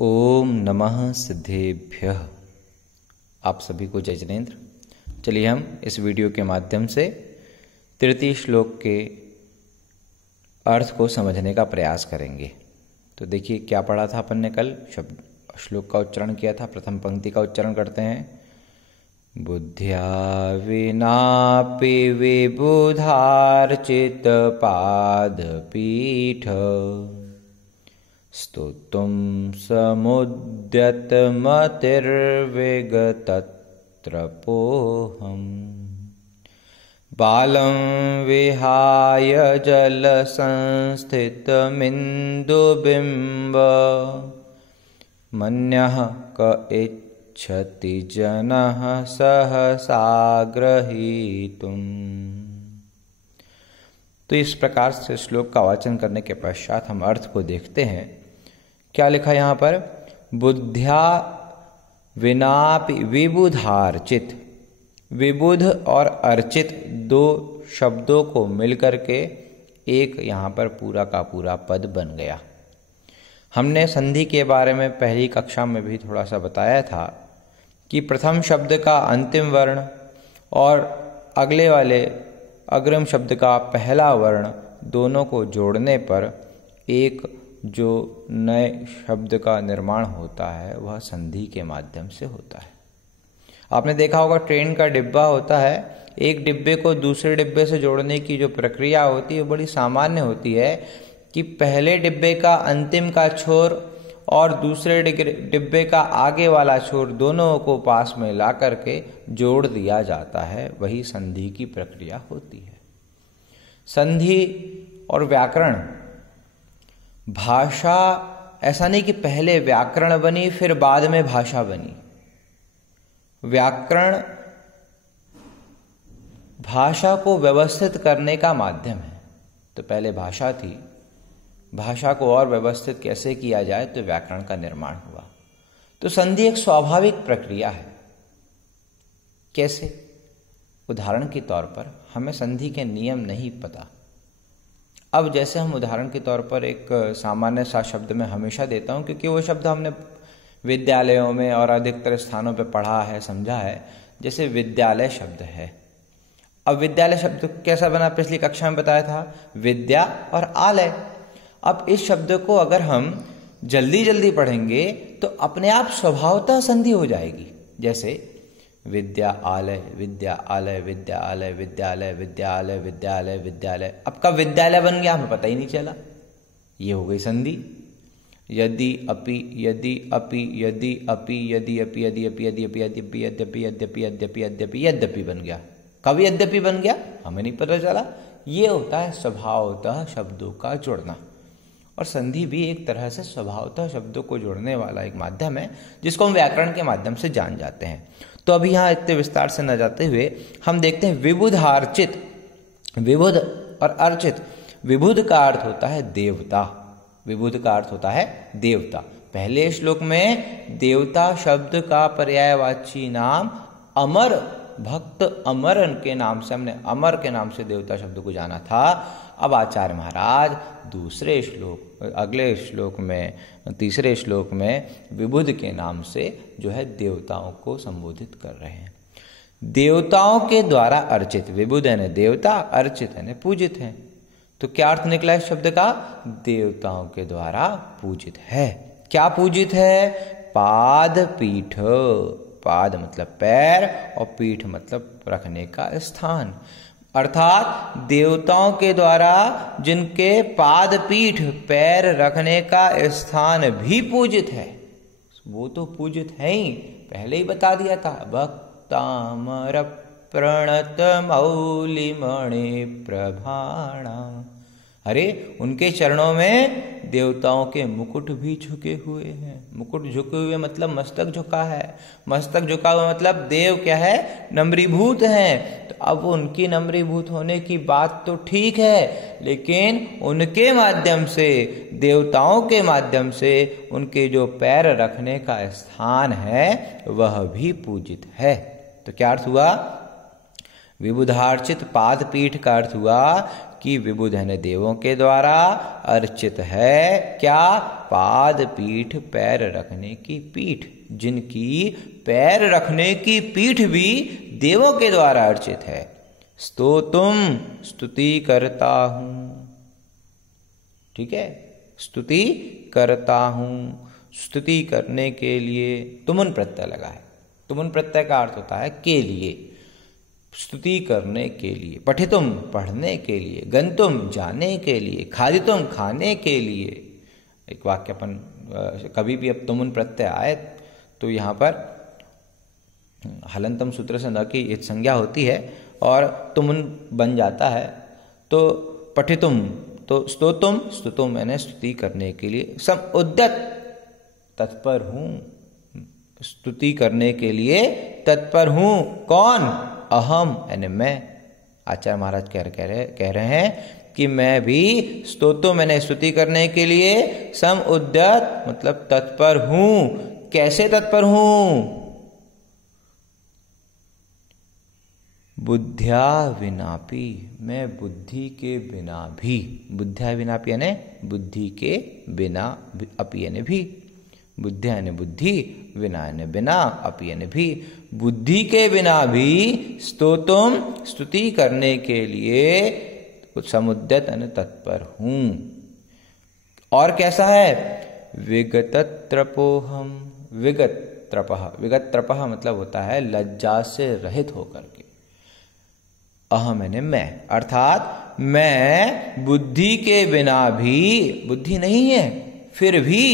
ओम नमः सिद्धेभ्यः। आप सभी को जय जिनेन्द्र। चलिए हम इस वीडियो के माध्यम से तृतीय श्लोक के अर्थ को समझने का प्रयास करेंगे। तो देखिए क्या पढ़ा था अपन ने कल। श्लोक का उच्चारण किया था। प्रथम पंक्ति का उच्चारण करते हैं। बुद्ध्या विनापि विबुधार्चित पादपीठ स्तोतुं समुद्यतमतिर्विगतत्रपोऽहम् बालं विहाय जलसंस्थितमिन्दुबिम्ब मन्यः क इच्छति जनः सहसा ग्रहीतुम्। तो इस प्रकार से श्लोक का वाचन करने के पश्चात हम अर्थ को देखते हैं। क्या लिखा यहाँ पर? बुद्ध्या विनापि विबुधार्चित। विबुध और अर्चित दो शब्दों को मिलकर के एक यहाँ पर पूरा का पूरा पद बन गया। हमने संधि के बारे में पहली कक्षा में भी थोड़ा सा बताया था कि प्रथम शब्द का अंतिम वर्ण और अगले वाले अग्रिम शब्द का पहला वर्ण दोनों को जोड़ने पर एक जो नए शब्द का निर्माण होता है वह संधि के माध्यम से होता है। आपने देखा होगा ट्रेन का डिब्बा होता है, एक डिब्बे को दूसरे डिब्बे से जोड़ने की जो प्रक्रिया होती है बड़ी सामान्य होती है कि पहले डिब्बे का अंतिम का छोर और दूसरे डिब्बे का आगे वाला छोर दोनों को पास में ला करके जोड़ दिया जाता है। वही संधि की प्रक्रिया होती है। संधि और व्याकरण, भाषा ऐसा नहीं कि पहले व्याकरण बनी फिर बाद में भाषा बनी। व्याकरण भाषा को व्यवस्थित करने का माध्यम है। तो पहले भाषा थी, भाषा को और व्यवस्थित कैसे किया जाए तो व्याकरण का निर्माण हुआ। तो संधि एक स्वाभाविक प्रक्रिया है। कैसे? उदाहरण के तौर पर हमें संधि के नियम नहीं पता। अब जैसे हम उदाहरण के तौर पर एक सामान्य सा शब्द मैं हमेशा देता हूं क्योंकि वो शब्द हमने विद्यालयों में और अधिकतर स्थानों पे पढ़ा है, समझा है। जैसे विद्यालय शब्द है। अब विद्यालय शब्द कैसा बना? पिछली कक्षा में बताया था, विद्या और आलय। अब इस शब्द को अगर हम जल्दी जल्दी पढ़ेंगे तो अपने आप स्वभावतः संधि हो जाएगी। जैसे विद्या आलय, विद्या आलय, विद्या आलय, विद्यालय, विद्यालय, विद्यालय, विद्यालय। अब कब विद्यालय बन गया हमें पता ही नहीं चला। ये हो गई संधि। यदि अपि, यदि अपि, यदि अपि, यदि अपि, यदि अपि, यदि अपि, यद्यपि, यद्यपि, यद्यपि, यद्यपि, यद्यपि, यद्यपि बन गया। कब यद्यपि बन गया हमें नहीं पता चला। ये होता है स्वभावतः शब्दों का जुड़ना। और संधि भी एक तरह से स्वभावतः शब्दों को जोड़ने वाला एक माध्यम है जिसको हम व्याकरण के माध्यम से जान जाते हैं। तो अभी यहाँ इतने विस्तार से न जाते हुए हम देखते हैं विबुधार्चित। विबुध और अर्चित। विबुध का अर्थ होता है देवता। विबुध का अर्थ होता है देवता। पहले श्लोक में देवता शब्द का पर्यायवाची नाम अमर, भक्त अमर के नाम से, हमने अमर के नाम से देवता शब्द को जाना था। अब आचार्य महाराज दूसरे श्लोक, अगले श्लोक में, तीसरे श्लोक में विबुध के नाम से जो है देवताओं को संबोधित कर रहे हैं। देवताओं के द्वारा अर्चित। विबुध है न देवता, अर्चित है न पूजित है। तो क्या अर्थ निकला इस शब्द का? देवताओं के द्वारा पूजित है। क्या पूजित है? पाद पीठ। पाद मतलब पैर और पीठ मतलब रखने का स्थान। अर्थात देवताओं के द्वारा जिनके पाद पीठ, पैर रखने का स्थान भी पूजित है, वो तो पूजित है ही। पहले ही बता दिया था, भक्तामर प्रणत मौलिमणि प्रभाणा। अरे उनके चरणों में देवताओं के मुकुट भी झुके हुए हैं। मुकुट झुके हुए मतलब मस्तक झुका है। मस्तक झुका हुआ मतलब देव क्या है? नम्रीभूत हैं। तो अब उनकी नम्रीभूत होने की बात तो ठीक है, लेकिन उनके माध्यम से, देवताओं के माध्यम से उनके जो पैर रखने का स्थान है वह भी पूजित है। तो क्या अर्थ हुआ? विबुधार्चित पाद पीठ का अर्थ हुआ कि विबुध है देवों के द्वारा अर्चित है। क्या? पाद पीठ, पैर रखने की पीठ, जिनकी पैर रखने की पीठ भी देवों के द्वारा अर्चित है। स्तोतुम, स्तुति करता हूं। ठीक है, स्तुति करता हूं, स्तुति करने के लिए तुमुन प्रत्यय लगा है। तुमुन प्रत्यय का अर्थ होता है के लिए, स्तुति करने के लिए, पठितुम पढ़ने के लिए, गंतुम जाने के लिए, खादितुम खाने के लिए। एक वाक्य अपन कभी भी अब तुमुन प्रत्यय आए तो यहाँ पर हलंतम सूत्र से न की एक संज्ञा होती है और तुमुन बन जाता है। तो पठितुम तो स्तोतुम, स्तुतुम मैंने स्तुति करने के लिए, समुद्यत तत्पर हूं, स्तुति करने के लिए तत्पर हूं। कौन? अहम यानी मैं। आचार्य महाराज कह रहे हैं कि मैं भी स्तोतो मैंने स्तुति करने के लिए, सम उद्यत मतलब तत्पर हूं। कैसे तत्पर हूं? बुद्ध्या विनापि, मैं बुद्धि के बिना भी, बुद्ध्या विनापि यानी बुद्धि के बिना, अपि यानी भी, बुद्ध्या यानी बुद्धि, विना यानी बिना, अपि यानी भी, बुद्धि के बिना भी स्तोतुम स्तुति करने के लिए समुद्यत यानी तत्पर हूं। और कैसा है? विगत त्रपोहम, विगत त्रपः, विगत त्रपः मतलब होता है लज्जा से रहित होकर के। अहम यानी मैं, अर्थात मैं बुद्धि के बिना भी, बुद्धि नहीं है फिर भी,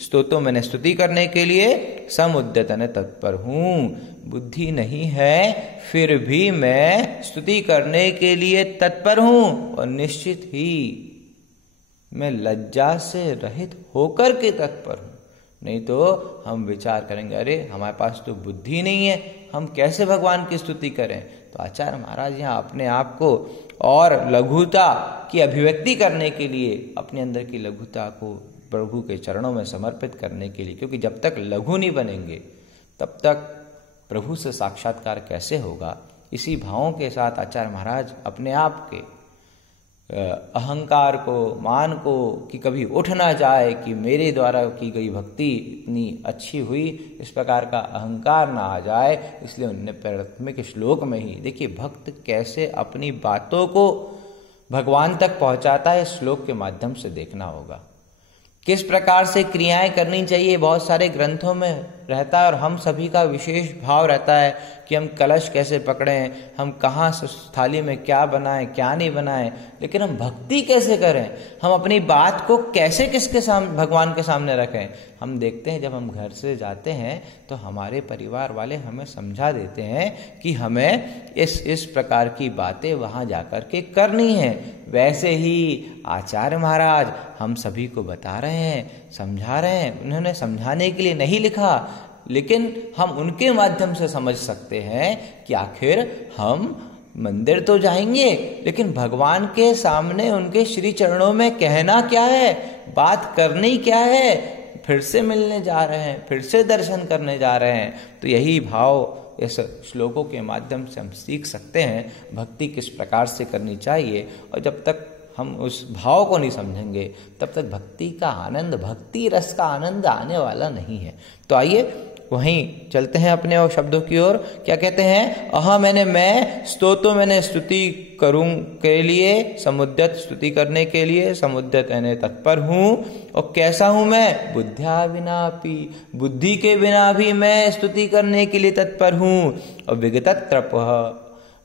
स्तोतो मैंने स्तुति करने के लिए, समुद्यत यानी तत्पर हूं। बुद्धि नहीं है फिर भी मैं स्तुति करने के लिए तत्पर हूं, और निश्चित ही मैं लज्जा से रहित होकर के तत्पर हूं। नहीं तो हम विचार करेंगे, अरे हमारे पास तो बुद्धि नहीं है, हम कैसे भगवान की स्तुति करें। तो आचार्य महाराज यहाँ अपने आप को और लघुता की अभिव्यक्ति करने के लिए, अपने अंदर की लघुता को प्रभु के चरणों में समर्पित करने के लिए, क्योंकि जब तक लघु नहीं बनेंगे तब तक प्रभु से साक्षात्कार कैसे होगा। इसी भावों के साथ आचार्य महाराज अपने आप के अहंकार को, मान को कि कभी उठ ना जाए कि मेरे द्वारा की गई भक्ति इतनी अच्छी हुई, इस प्रकार का अहंकार ना आ जाए, इसलिए उन्होंने प्राथमिक श्लोक में ही देखिए भक्त कैसे अपनी बातों को भगवान तक पहुंचाता है, श्लोक के माध्यम से देखना होगा। किस प्रकार से क्रियाएं करनी चाहिए बहुत सारे ग्रंथों में रहता है, और हम सभी का विशेष भाव रहता है कि हम कलश कैसे पकड़ें, हम कहाँ से थाली में क्या बनाएं क्या नहीं बनाएं, लेकिन हम भक्ति कैसे करें, हम अपनी बात को कैसे किसके सामने, भगवान के सामने रखें। हम देखते हैं जब हम घर से जाते हैं तो हमारे परिवार वाले हमें समझा देते हैं कि हमें इस प्रकार की बातें वहाँ जाकर के करनी है। वैसे ही आचार्य महाराज हम सभी को बता रहे हैं, समझा रहे हैं। उन्होंने समझाने के लिए नहीं लिखा, लेकिन हम उनके माध्यम से समझ सकते हैं कि आखिर हम मंदिर तो जाएंगे, लेकिन भगवान के सामने उनके श्री चरणों में कहना क्या है, बात करनी क्या है। फिर से मिलने जा रहे हैं, फिर से दर्शन करने जा रहे हैं। तो यही भाव इस श्लोकों के माध्यम से हम सीख सकते हैं भक्ति किस प्रकार से करनी चाहिए। और जब तक हम उस भाव को नहीं समझेंगे तब तक भक्ति का आनंद, भक्ति रस का आनंद आने वाला नहीं है। तो आइए वहीं चलते हैं अपने और शब्दों की ओर। क्या कहते हैं? अहम मैंने मैं, स्तोतो मैंने स्तुति करूं के लिए, समुद्यत स्तुति करने के लिए, समुद्यत यानी तत्पर हूं। और कैसा हूं मैं? बुद्ध्या विनापि, बुद्धि के बिना भी मैं स्तुति करने के लिए तत्पर हूं। और विगत त्रपः,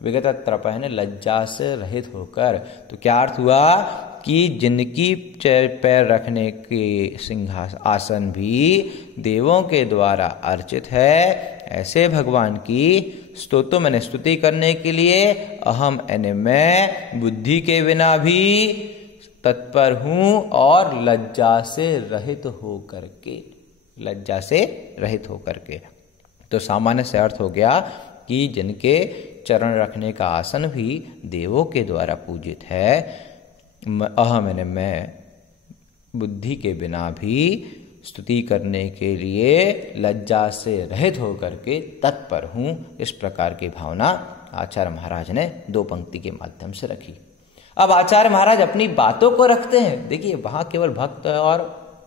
विगत त्रप है लज्जा से रहित होकर। तो क्या अर्थ हुआ कि जिनकी पैर रखने के सिंहासन भी देवों के द्वारा अर्चित है, ऐसे भगवान की स्तोतो मैंने स्तुति करने के लिए अहम यानी मैं बुद्धि के बिना भी तत्पर हूं, और लज्जा से रहित होकर के, लज्जा से रहित होकर के। तो सामान्य से अर्थ हो गया कि जिनके चरण रखने का आसन भी देवों के द्वारा पूजित है, अहम यानी मैं बुद्धि के बिना भी स्तुति करने के लिए लज्जा से रहित होकर के तत्पर हूं। इस प्रकार की भावना आचार्य महाराज ने दो पंक्ति के माध्यम से रखी। अब आचार्य महाराज अपनी बातों को रखते हैं। देखिए वहां केवल भक्त और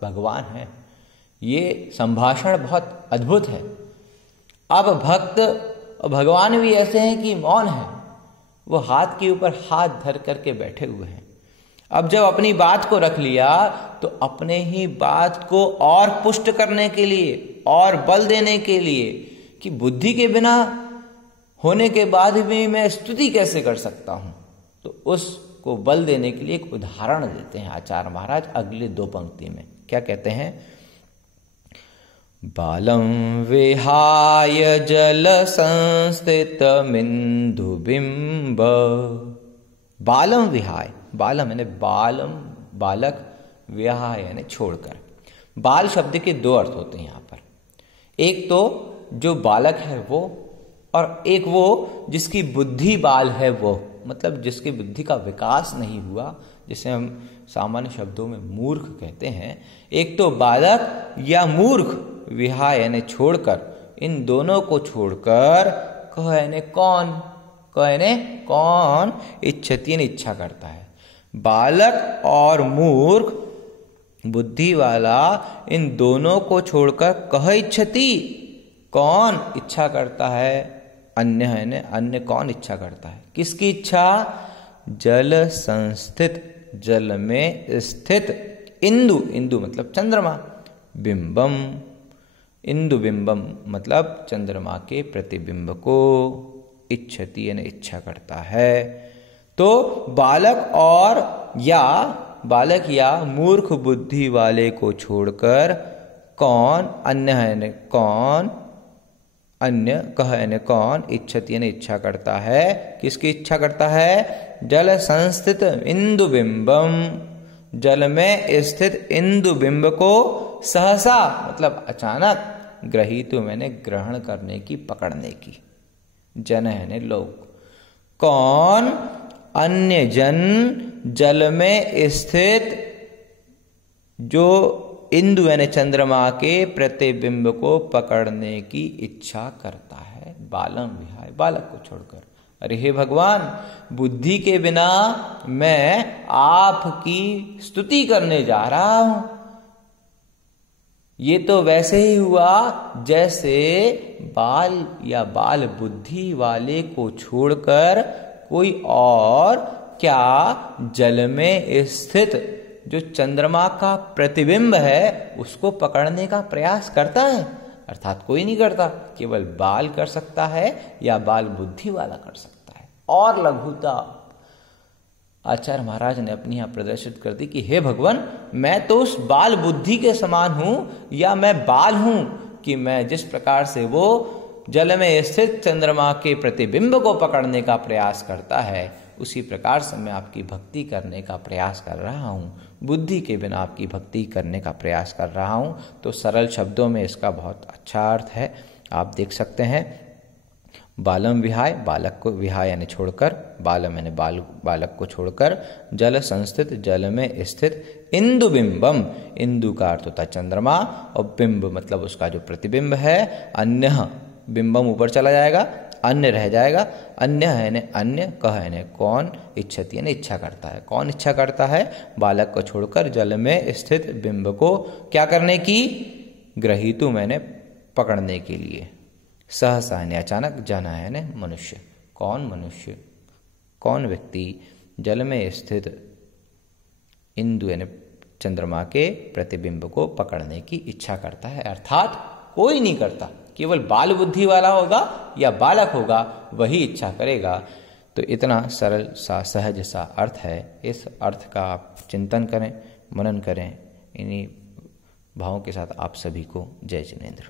भगवान है, ये संभाषण बहुत अद्भुत है। अब भक्त और भगवान भी ऐसे हैं कि मौन है, वो हाथ के ऊपर हाथ धर करके बैठे हुए हैं। अब जब अपनी बात को रख लिया तो अपने ही बात को और पुष्ट करने के लिए और बल देने के लिए कि बुद्धि के बिना होने के बाद भी मैं स्तुति कैसे कर सकता हूं, तो उसको बल देने के लिए एक उदाहरण देते हैं आचार्य महाराज अगले 2 पंक्ति में। क्या कहते हैं? बालं विहाय जल संस्थित मिंदु बिंब। बालम विहाय, बालम यानी बालम बालक, विहाय यानी छोड़कर। बाल शब्द के 2 अर्थ होते हैं यहां पर। एक तो जो बालक है वो, और एक वो जिसकी बुद्धि बाल है वो, मतलब जिसकी बुद्धि का विकास नहीं हुआ, जिसे हम सामान्य शब्दों में मूर्ख कहते हैं। एक तो बालक या मूर्ख, विहाय यानी छोड़कर, इन दोनों को छोड़कर कह यानी कौन, कह यानी कौन, इच्छति यानी इच्छा करता है। बालक और मूर्ख, बुद्धि वाला, इन दोनों को छोड़कर कह इच्छति, कौन इच्छा करता है? अन्य है ने, अन्य कौन इच्छा करता है? किसकी इच्छा? जल संस्थित, जल में स्थित, इंदु, इंदु मतलब चंद्रमा, बिंबम, इंदु बिंबम मतलब चंद्रमा के प्रतिबिंब को, इच्छति यानी इच्छा करता है। तो बालक और या बालक या मूर्ख बुद्धि वाले को छोड़कर कौन, अन्य है कौन, अन्य कह यानी कौन, इच्छति यानी इच्छा करता है। किसकी इच्छा करता है? जल संस्थित इंदु बिंबम, जल में स्थित इंदु बिंब को सहसा मतलब अचानक, ग्रहीतु मैंने ग्रहण करने की, पकड़ने की, जन है लोग, कौन? अन्य जन जल में स्थित जो इंदु यानी चंद्रमा के प्रतिबिंब को पकड़ने की इच्छा करता है। बालम विहाय, बालक को छोड़कर। अरे हे भगवान, बुद्धि के बिना मैं आपकी स्तुति करने जा रहा हूं। ये तो वैसे ही हुआ जैसे बाल या बाल बुद्धि वाले को छोड़कर कोई और क्या जल में स्थित जो चंद्रमा का प्रतिबिंब है उसको पकड़ने का प्रयास करता है। अर्थात कोई नहीं करता, केवल बाल कर सकता है या बाल बुद्धि वाला कर सकता है। और लघुता आचार्य महाराज ने अपनी यहां प्रदर्शित कर दी कि हे भगवान, मैं तो उस बाल बुद्धि के समान हूं, या मैं बाल हूं कि मैं जिस प्रकार से वो जल में स्थित चंद्रमा के प्रतिबिंब को पकड़ने का प्रयास करता है, उसी प्रकार से मैं आपकी भक्ति करने का प्रयास कर रहा हूं, बुद्धि के बिना आपकी भक्ति करने का प्रयास कर रहा हूं। तो सरल शब्दों में इसका बहुत अच्छा अर्थ है, आप देख सकते हैं। बालम विहाय, बालक को विहाय यानी छोड़कर, बालम यानी बालक को छोड़कर, जल संस्थित जल में स्थित, इंदु बिंबम, इंदु का अर्थ होता है चंद्रमा, और बिंब मतलब उसका जो प्रतिबिंब है। अन्य, बिंबम ऊपर चला जाएगा, अन्य रह जाएगा। अन्य है ने अन्य, कह है ने कौन, इच्छति यानी इच्छा करता है। कौन इच्छा करता है? बालक को छोड़कर जल में स्थित बिंब को क्या करने की? ग्रहीतु मैंने पकड़ने के लिए। सहसा यानी अचानक, जन है ने मनुष्य। कौन मनुष्य, कौन व्यक्ति जल में स्थित इंदु यानी चंद्रमा के प्रतिबिंब को पकड़ने की इच्छा करता है। अर्थात कोई नहीं करता, केवल बाल बुद्धि वाला होगा या बालक होगा वही इच्छा करेगा। तो इतना सरल सा सहज सा अर्थ है। इस अर्थ का आप चिंतन करें, मनन करें। इन्हीं भावों के साथ आप सभी को जय जिनेंद्र।